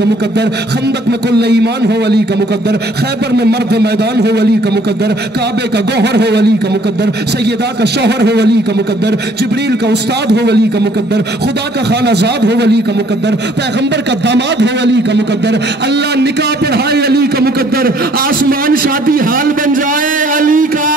کا مقدر، خندق میں کل ایمان ہو ولی کا مقدر، خیبر میں مرد میدان ہو ولی کا مقدر، کعبے کا گوہر ہو ولی کا مقدر، سیدہ کا شوہر ہو ولی کا مقدر، جبریل کا استاد ہو ولی کا مقدر، خدا کا خانہ زاد ہو ولی کا مقدر، پیغمبر کا داماد ہو ولی کا مقدر، اللہ نکاح پڑھائے علی کا مقدر، آسمان شادی حال بن جائے علی کا،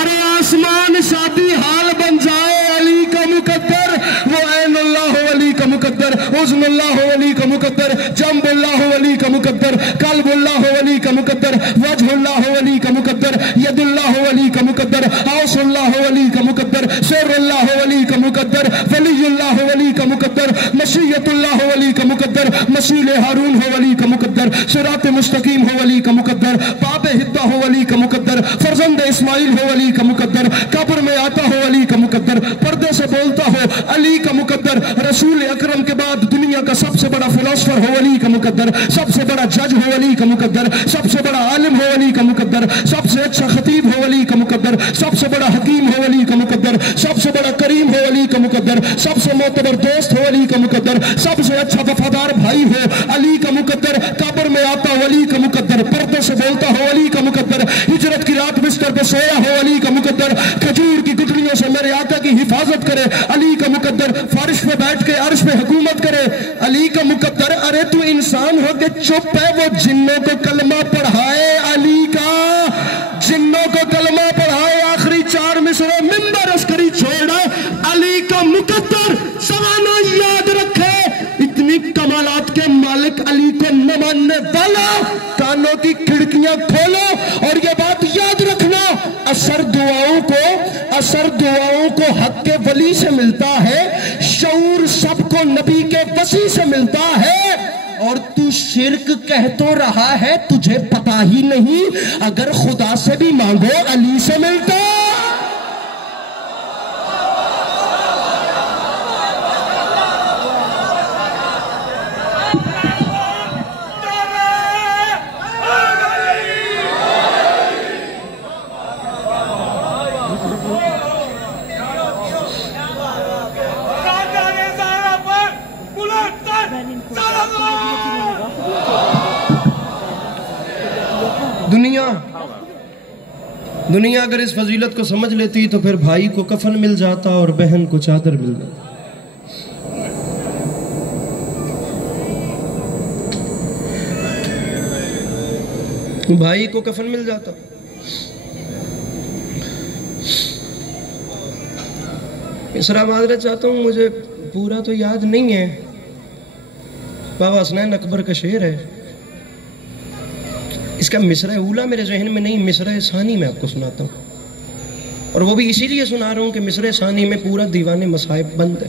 ارے آسمان شادی حال بن جائے علی کا مقدر، وہ عین اللہ ہو علی کا مقدر، حزن اللہ ہو علی کا مقدر، جنب اللہ ہو علی کا مقدر، قلب اللہ ہو علی کا مقدر، وجہ اللہ ہو علی کا مقدر، ید اللہ ہو علی کا مقدر، اوس اللہ ہو علی کا مقدر، سر اللہ ہو علی کا مقدر، ولی اللہ ہو علی کا مقدر، مشیت اللہ ہو علی کا مقدر، مسیل ہارون ہو علی کا مقدر، صراط مستقیم ہو علی کا مقدر، باب ہدہ ہو علی کا مقدر، فرزند اسماعیل ہو علی کا مقدر، قبر میں آتا ہو علی کا مقدر، پردے سے بولتا ہو علی کا مقدر، رسول اکرم کے بعد دنیا کا سب سے بڑا فلسفر ہو علی کا مقدر، سب سے بڑا جج ہو علی کا مقدر، سب سے بڑا عالم ہو علی کا مقدر، سب سے اچھا خطیب ہو علی کا مقدر، سب سے بڑا حکیم ہو علی کا مقدر، سب سے بڑا کریم ہو علی کا مقدر، سب سے معتبر دوست ہو علی کا مقدر، سب سے اچھا وفادار بھائی ہو علی کا مقدر، قبر میں آتا ہو علی کا مقدر، پردے سے بولتا ہو علی کا مقدر، ہجرت کی رات بستر پہ سویا ہو علی کا مقدر، کھجور کی گٹلیوں سے میرے آقا کی حفاظت کرے علی کا مقدر، فارش پہ بیٹھ کے عرش پہ حکومت کرے علی کا مقدر، ارے تو انسان ہو کے چپ ہے، وہ جنوں کو کلمہ پڑھائے علی کا، جنوں کو کلمہ پڑھائے، آخری 4 مصرے منبر عسکری چھوڑا علی کا مقدر، سوانہ یاد رکھے اتنی کمالات کے مالک علی کو نہ ماننے والا، کانوں کی کھڑکیاں کھولو اور یہ بات یاد رکھنا، اثر دعاؤں کو حق کے ولی سے ملتا ہے، شعور سب کو نبی کے وسیع سے ملتا ہے، اور تو شرک کہہ تو رہا ہے تجھے پتا ہی نہیں، اگر خدا سے بھی مانگو علی سے ملتا۔ دنیا اگر اس فضیلت کو سمجھ لیتی تو پھر بھائی کو کفن مل جاتا اور بہن کو چادر مل جاتا، بھائی کو کفن مل جاتا۔ مصرع معذرت چاہتا ہوں، مجھے پورا تو یاد نہیں ہے، بابا حسنین اکبر کا شعر ہے، اس کا مصرع اولا میرے ذہن میں نہیں، مصرع ثانی میں آپ کو سناتا ہوں، اور وہ بھی اسی لیے سنا رہا ہوں کہ مصرع ثانی میں پورا دیوان مصائب بند ہے،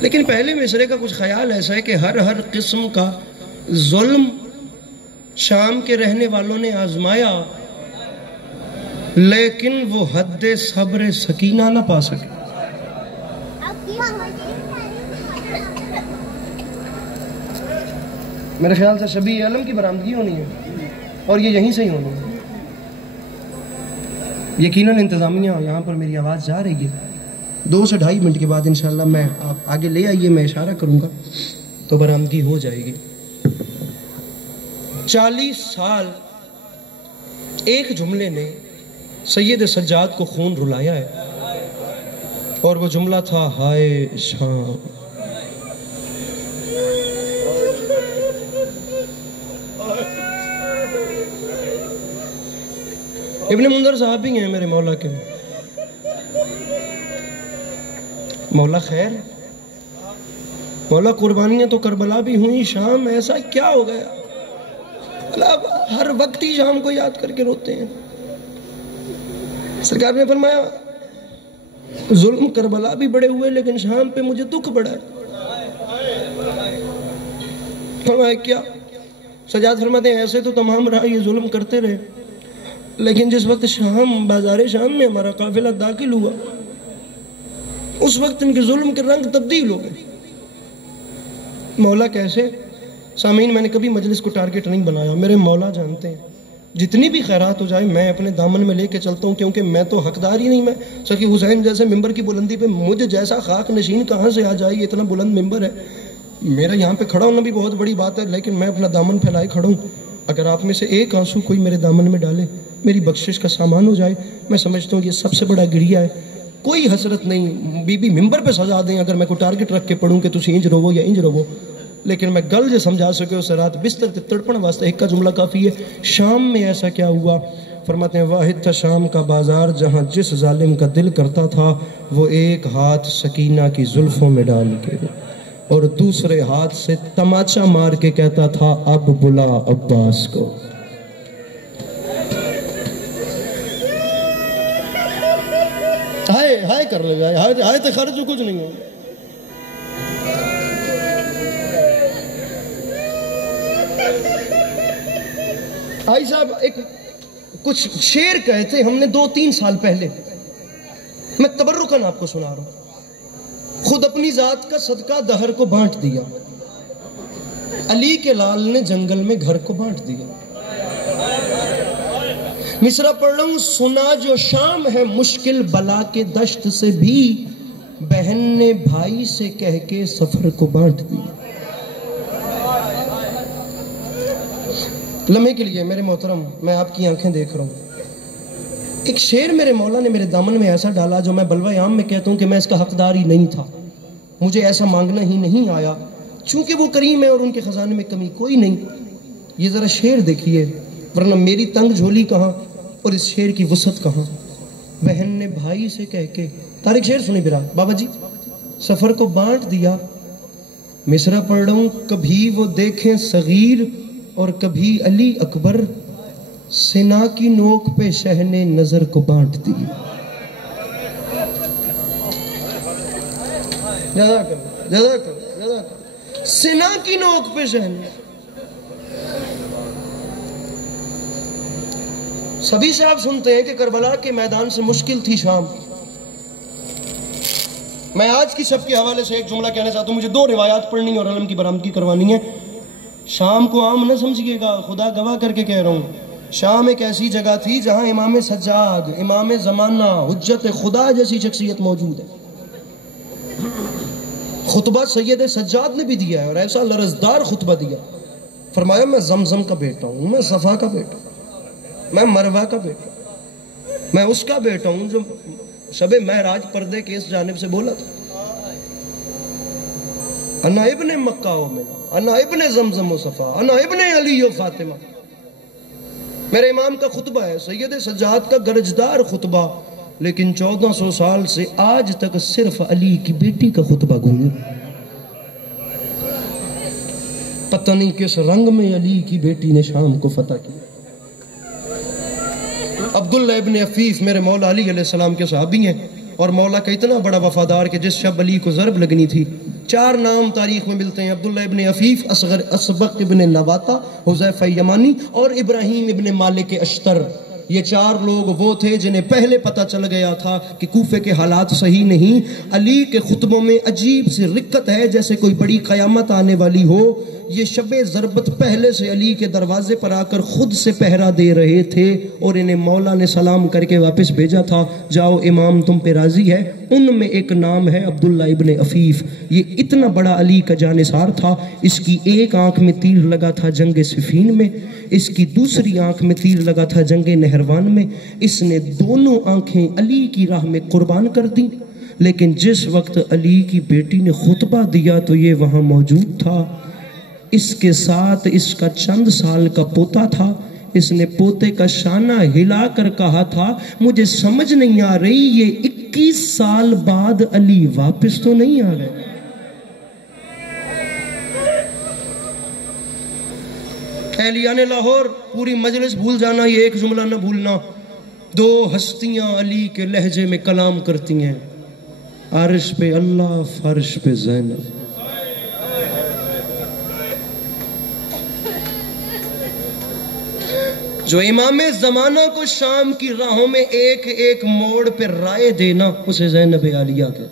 لیکن پہلے مصرع کا کچھ خیال ایسا ہے کہ ہر قسم کا ظلم شام کے رہنے والوں نے آزمایا، لیکن وہ حد صبر سکینہ نہ پا سکے۔ میرے خیال سے شبیہ علم کی برآمدگی ہونی ہے اور یہ یہیں سے ہی ہونی ہے، یقیناً انتظامیہ یہاں پر میری آواز جا رہی ہے، 2 سے 2.5 منٹ کے بعد انشاءاللہ میں آپ آگے لے آئیے، میں اشارہ کروں گا تو برآمدگی ہو جائے گی۔ 40 سال ایک جملے نے سید سجاد کو خون رلایا ہے، اور وہ جملہ تھا ہائے شام۔ ابن منذر صاحب بھی ہیں میرے مولا کے، مولا خیر، مولا قربانیاں تو کربلا بھی ہوئی، شام ایسا کیا ہو گیا، اللہ ہر وقت ہی شام کو یاد کر کے روتے ہیں۔ سرکار نے فرمایا ظلم کربلا بھی بڑے ہوئے لیکن شام پہ مجھے دکھ بڑا ہے۔ فرمایا کیا؟ سجاد فرماتے ہیں ایسے تو تمام راہ یہ ظلم کرتے رہے، لیکن جس وقت شام بازار شام میں ہمارا قافلہ داخل ہوا اس وقت ان کے ظلم کے رنگ تبدیل ہو گئے۔ مولا کیسے؟ سامعین میں نے کبھی مجلس کو ٹارگٹ نہیں بنایا، میرے مولا جانتے ہیں جتنی بھی خیرات ہو جائے میں اپنے دامن میں لے کے چلتا ہوں، کیونکہ میں تو حقدار ہی نہیں، میں سکی حسین جیسے ممبر کی بلندی پہ مجھ جیسا خاک نشین کہاں سے آ جائے، یہ اتنا بلند ممبر ہے، میرا یہاں پہ کھڑا ہونا بھی بہت بڑی بات ہے، لیکن میں اپنا دامن پھیلائے کھڑا ہوں. اگر آپ میں سے ایک آنسو کوئی میرے دامن میں ڈالے، میری بخشش کا سامان ہو جائے، میں سمجھتا ہوں یہ سب سے بڑا گڑیا ہے. کوئی حسرت نہیں، بی بی ممبر پہ سجا دیں اگر میں کوئی ٹارگٹ رکھ کے پڑھوں کہ تسی انج رو یا انج رو، لیکن میں گل جو سمجھا سکے اسے رات بستر تے تڑپن واسطے ایک کا جملہ کافی ہے. شام میں ایسا کیا ہوا؟ فرماتے ہیں واحد تھا شام کا بازار جہاں جس ظالم کا دل کرتا تھا وہ ایک ہاتھ سکینہ کی زلفوں میں ڈال کے اور دوسرے ہاتھ سے تماچا مار کے کہتا تھا اب بلا عباس کو. ہائے ہائے کر لے جائے، ہائے تے خرچ کچھ نہیں ہو. بھائی صاحب ایک کچھ شعر کہے تھے ہم نے 2-3 سال پہلے، میں تبرکاً آپ کو سنا رہا ہوں. خود اپنی ذات کا صدقہ دہر کو بانٹ دیا، علی کے لال نے جنگل میں گھر کو بانٹ دیا. مصرع پڑھ رہا ہوں. سنا جو شام ہے مشکل بلا کے دشت سے بھی، بہن نے بھائی سے کہہ کے سفر کو بانٹ دیا. لمحے کے لیے میرے محترم میں آپ کی آنکھیں دیکھ رہا ہوں. ایک شعر میرے مولا نے میرے دامن میں ایسا ڈالا جو میں بلوہ عام میں کہتا ہوں کہ میں اس کا حقدار ہی نہیں تھا، مجھے ایسا مانگنا ہی نہیں آیا، چونکہ وہ کریم ہے اور ان کے خزانے میں کمی کوئی نہیں. یہ ذرا شعر دیکھیے، ورنہ میری تنگ جھولی کہاں اور اس شعر کی وسعت کہاں. بہن نے بھائی سے کہہ کے، طارق شعر سنی برا بابا جی، سفر کو بانٹ دیا. مصرع پڑھ رہا ہوں. کبھی وہ دیکھیں صغیر اور کبھی علی اکبر، سنا کی نوک پہ شہ نے نظر کو بانٹ دی. سنا کی نوک پہ شہ نے. سبھی سے آپ سنتے ہیں کہ کربلا کے میدان سے مشکل تھی شام. میں آج کی شب کے حوالے سے ایک جملہ کہنا چاہتا ہوں. مجھے 2 روایات پڑھنی اور علم کی برآمدگی کروانی ہے. شام کو عام نہ سمجھیے گا، خدا گواہ کر کے کہہ رہا ہوں. شام ایک ایسی جگہ تھی جہاں امام سجاد، امام زمانہ، حجت خدا جیسی شخصیت موجود ہے. خطبہ سید سجاد نے بھی دیا ہے اور ایسا لرزدار خطبہ دیا. فرمایا میں زمزم کا بیٹا ہوں، میں صفا کا بیٹا ہوں، میں مروہ کا بیٹا ہوں، میں اس کا بیٹا ہوں جو شب معراج پردے کے اس جانب سے بولا تھا. انا ابن مکہ و منا، انا ابن زمزم و صفا، انا ابن علی و فاطمہ. میرے امام کا خطبہ ہے، سید سجاد کا گرجدار خطبہ، لیکن 1400 سال سے آج تک صرف علی کی بیٹی کا خطبہ گونجا. پتہ نہیں کس رنگ میں علی کی بیٹی نے شام کو فتح کیا. عبداللہ ابن عفیف میرے مولا علی علیہ السلام کے صحابی ہیں اور مولا کا اتنا بڑا وفادار کہ جس شب علی کو ضرب لگنی تھی 4 نام تاریخ میں ملتے ہیں. عبداللہ ابن عفیف، اصغر اسبق ابن نواتا، حذیفہ یمانی اور ابراہیم ابن مالک اشتر. یہ 4 لوگ وہ تھے جنہیں پہلے پتہ چل گیا تھا کہ کوفے کے حالات صحیح نہیں. علی کے خطبوں میں عجیب سی رکت ہے جیسے کوئی بڑی قیامت آنے والی ہو. یہ شب ضربت پہلے سے علی کے دروازے پر آ کر خود سے پہرا دے رہے تھے اور انہیں مولا نے سلام کر کے واپس بھیجا تھا، جاؤ امام تم پہ راضی ہے. ان میں ایک نام ہے عبداللہ ابن عفیف. یہ اتنا بڑا علی کا جانثار تھا. اس کی ایک آنکھ میں تیر لگا تھا جنگ صفین میں، اس کی دوسری آنکھ میں تیر لگا تھا جنگ نہروان میں. اس نے دونوں آنکھیں علی کی راہ میں قربان کر دیں. لیکن جس وقت علی کی بیٹی نے خطبہ دیا تو یہ وہاں موجود تھا. اس کے ساتھ اس کا چند سال کا پوتا تھا. اس نے پوتے کا شانہ ہلا کر کہا تھا مجھے سمجھ نہیں آ رہی یہ 21 سال بعد علی واپس تو نہیں آ رہے. اہلیان لاہور، پوری مجلس بھول جانا، یہ ایک جملہ نہ بھولنا. 2 ہستیاں علی کے لہجے میں کلام کرتی ہیں، عرش پہ اللہ، فرش پہ زینب. جو امام زمانہ کو شام کی راہوں میں ایک ایک موڑ پہ رائے دینا، اسے زینب عالیہ کے.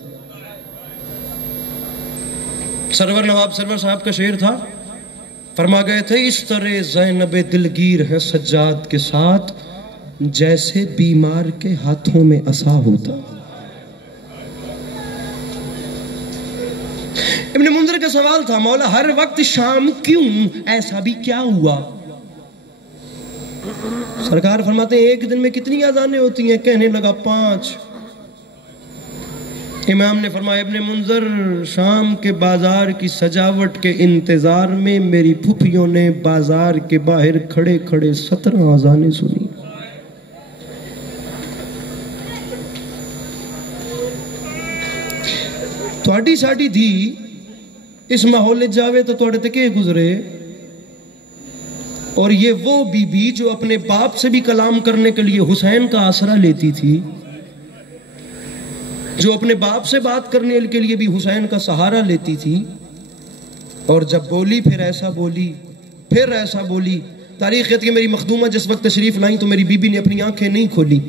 سرور نواب سرور صاحب کا شعر تھا، فرما گئے تھے اس طرح زینب دلگیر ہے سجاد کے ساتھ جیسے بیمار کے ہاتھوں میں عصا ہوتا. ابن منذر کا سوال تھا مولا ہر وقت شام کیوں، ایسا بھی کیا ہوا؟ سرکار فرماتے ہیں ایک دن میں کتنی اذانیں ہوتی ہیں؟ کہنے لگا 5۔ امام نے فرمایا ابن منذر، شام کے بازار کی سجاوٹ کے انتظار میں میری پھپھیوں نے بازار کے باہر کھڑے کھڑے 17 اذانیں سنی۔ تھوڑی ساڑی دھی اس ماحول جاوے تو توڑے تکے گزرے، اور یہ وہ بی بی جو اپنے باپ سے بھی کلام کرنے کے لیے حسین کا آسرا لیتی تھی، جو اپنے باپ سے بات کرنے کے لیے بھی حسین کا سہارا لیتی تھی، اور جب بولی پھر ایسا بولی، پھر ایسا بولی۔ تاریخ کہتی ہے میری مخدومہ جس وقت تشریف لائیں تو میری بی بی نے اپنی آنکھیں نہیں کھولی،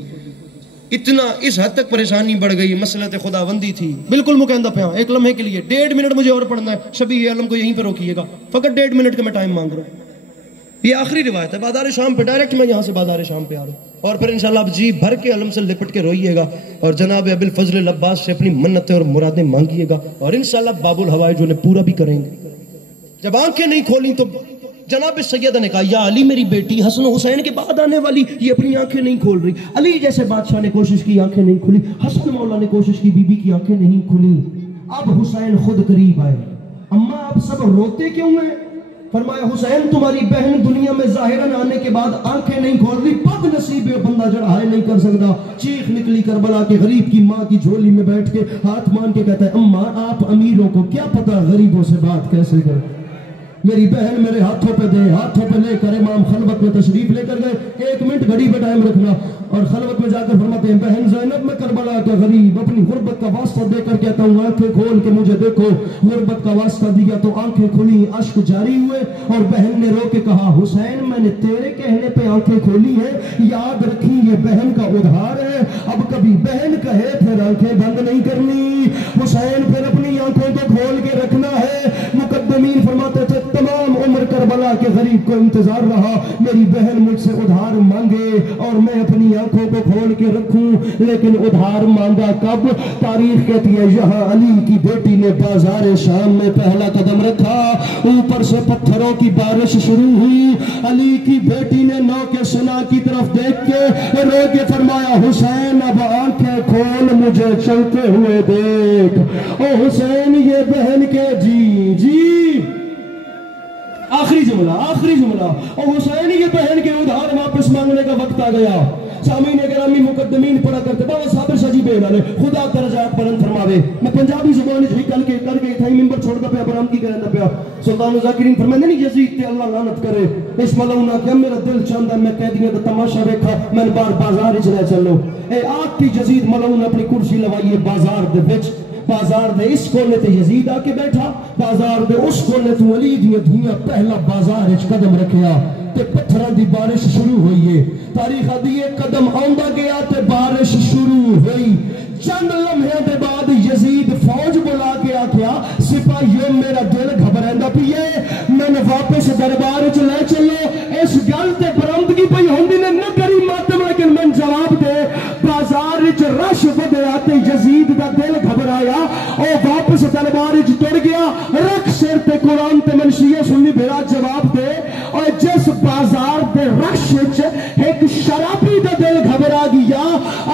اتنا اس حد تک پریشانی بڑھ گئی، مسئلہ خداوندی تھی۔ بالکل مکہندہ پہ ایک لمحے کے لیے 1.5 منٹ مجھے اور پڑھنا ہے، شبیہ عالم کو یہیں پہ روکیے گا، فقط 1.5 منٹ کا میں ٹائم مانگ رہا ہوں۔ یہ آخری روایت ہے بازار شام پہ، ڈائریکٹ میں یہاں سے بازار شام پہ آ رہا ہوں، اور پھر انشاءاللہ آپ جی بھر کے علم سے لپٹ کے روئیے گا اور جناب ابی الفضل العباس سے اپنی منتیں اور مرادیں مانگیے گا، اور انشاءاللہ باب الحوائج انہیں پورا بھی کریں گے۔ جب آنکھیں نہیں کھولیں تو جناب سیدہ نے کہا یا علی میری بیٹی حسن و حسین کے بعد آنے والی یہ اپنی آنکھیں نہیں کھول رہی۔ علی جیسے بادشاہ نے کوشش کی، آنکھیں نہیں کھلی، حسن مولا نے کوشش کی، بی بی کی آنکھیں نہیں کھلی۔ اب حسین خود قریب آئے، اماں آپ سب روتے کیوں ہیں؟ فرمایا حسین تمہاری بہن دنیا میں ظاہراً آنے کے بعد آنکھیں نہیں کھول رہی، بد نصیب بندہ جڑا ہے نہیں کر سکتا۔ چیخ نکلی کربلا کے غریب کی ماں کی جھولی میں بیٹھ کے ہاتھ مان کے کہتا ہے اماں آپ امیروں کو کیا پتا غریبوں سے بات کیسے کریں، میری بہن میرے ہاتھوں پہ دے۔ ہاتھوں پہ لے کر امام خلوت میں تشریف لے کر گئے، 1 منٹ گھڑی پہ ٹائم رکھنا، اور خلوت میں جا کر فرماتے ہیں بہن زینب میں کربلا کا غریب اپنی غربت کا واسطہ دے کر کہتا ہوں آنکھیں کھول کے مجھے دیکھو۔ غربت کا واسطہ دیا تو آنکھیں کھلی، اشک جاری ہوئے، اور بہن نے رو کے کہا حسین میں نے تیرے کہنے پہ آنکھیں کھولی ہیں، یاد رکھی یہ بہن کا ادھار ہے، اب کبھی بہن کہے پھر آنکھیں بند نہیں کرنی۔ حسین پھر اپنی آنکھوں کو کھول کے رکھنا ہے۔ مقدمین فرماتے تھے تمام عمر کربلا کے غریب کو انتظار رہا میری بہن مجھ سے ادھار مانگے اور میں اپنی آنکھوں کو کھول کے رکھوں، لیکن ادھار مانگا کب؟ تاریخ کہتی ہے یہاں علی کی بیٹی نے بازار شام میں پہلا قدم رکھا، اوپر سے پتھروں کی بارش شروع ہوئی، علی کی بیٹی نے نو کے سنا کی طرف دیکھ کے رو کے فرمایا حسین اب آنکھیں کھول مجھے چلتے ہوئے دیکھ۔ او حسین یہ بہن کے جی جی آخری جملہ اور حسین یہ بہن کے ادھار واپس مانگنے کا وقت آ گیا۔ سامعین گرامی مقدمین پڑھا کرتے بابا صابر شاہ بے والے خدا درجات بلند فرماوے۔ میں پنجابی زبان ہی کر کے تھا ممبر چھوڑ دا پیا برام کی کرنا پیا۔ سلطان الذاکرین فرماتے نہیں یزید تے اللہ لعنت کرے، اس ملعونہ کہ میرا دل چاہتا ہے میں قیدیاں دا تماشا دیکھا، میں بار بازار وچ لے چلو۔ اے آگ کی یزید ملعون اپنی کرسی لوائیے بازار دے وچ، بازار دے اس کونے تے یزید آ کے بیٹھا، بازار دے اس کونے تو علی دیاں دھیاں پہلا بازار وچ قدم رکھیا تے پتھراں دی بارش شروع ہوئی ہے۔ تاریخ آدھی ہے قدم آندا گیا تے بارش شروع ہوئی۔ چند لمحے دے بعد یزید فوج بلا کے آکھیا سپاہیوں میرا دل گھبریندا پیے، میں نے واپس دربار وچ لے چلو۔ اس گل تے برآمدگی پئی ہوندی نے نہ کری ماتم، لیکن من جواب دے بازار وچ رش ودیا تے یزید دا دل گھبرایا، او واپس دربار وچ ٹر گیا۔ رکھ سر تے قرآن تے منشیہ سنی بھیڑا جواب دے، اور جس بازار دے رش وچ ایک شرابی دا دل گھبرا گیا،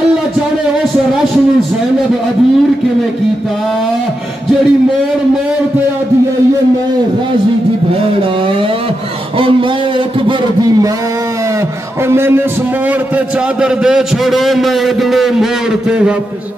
اللہ جانے اس رش میں زینب عبور کے میں کیتا جڑی موڑ موڑ تے آدھی ہے میں غازی دی بھیڑا اور میں اکبر دی ماں، اور میں نے اس موڑ تے چادر دے چھوڑو میں اگلے موڑ تے واپس